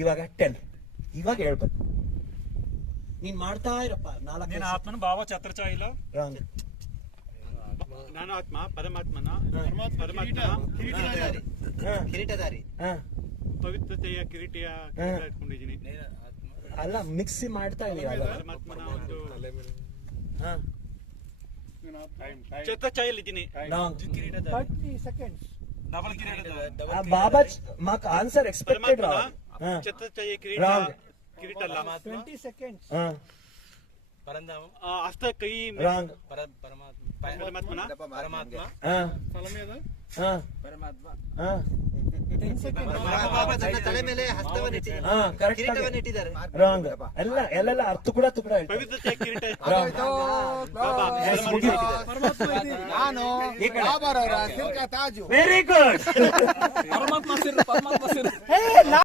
ಇವಾಗ 10 ಇವಾಗ ಹೇಳ್ಬೇಕು. ನೀನ್ ಮಾಡ್ತಾ ಇರಪ್ಪ 4 ಆತ್ಮನ ಭಾವ ಛತ್ರಛ ಇಲ್ಲ. ರಾಂಗ್. ನಾನು ಆತ್ಮ ಪರಮಾತ್ಮನ ಕಿರೀಟಧಾರಿ ಪವಿತ್ರತೆಯ ಕಿರೀಟಿಯ ಇಟ್ಕೊಂಡಿದ್ದೀನಿ. ಅಲ್ಲ ಮಿಕ್ಸಿ ಮಾಡ್ತಾ ಇದೀಯಲ್ಲ. ಪರಮಾತ್ಮನ ಒಂದು ಹಾ ಛತ್ರಛಾಯಲ್ಲಿದ್ದೀನಿ. ರಾಂಗ್. 30 seconds. ಡಬಲ್ ಕಿರೀಟ Baba mock answer expected wrong. ಛತ್ರಛಾಯ ರಾಂಗ್. ಕಿರೀಟ ಅಲ್ಲ. 20 seconds. ಪರಂಧಾಮ ಹಸ್ತ ಕೈ ರಾಂಗ್. ಪರಮಾತ್ಮನ ಪರಮಾತ್ಮ ಪರಮಾತ್ಮ 10 seconds. ಬಾಬಾ ತನ್ನ ತಲೆ ಮೇಲೆ ಹಸ್ತವನ್ನಿಟ್ಟಿದ್ದಾರೆ, ಕಿರೀಟವನ್ನಿಟ್ಟಿದ್ದಾರೆ. ರಾಂಗ್. ಎಲ್ಲ ಅರ್ಥ ಕೂಡ ತುಕಡ ಹೇಳ್ತಾರೆ. ಪವಿತ್ರತೆಯ ಕಿರೀಟ ನಾನು ಬಾಬಾರವರ ಸಿಲ್ಕ ತಾಜು. Very good. ಪರಮಾತ್ಮ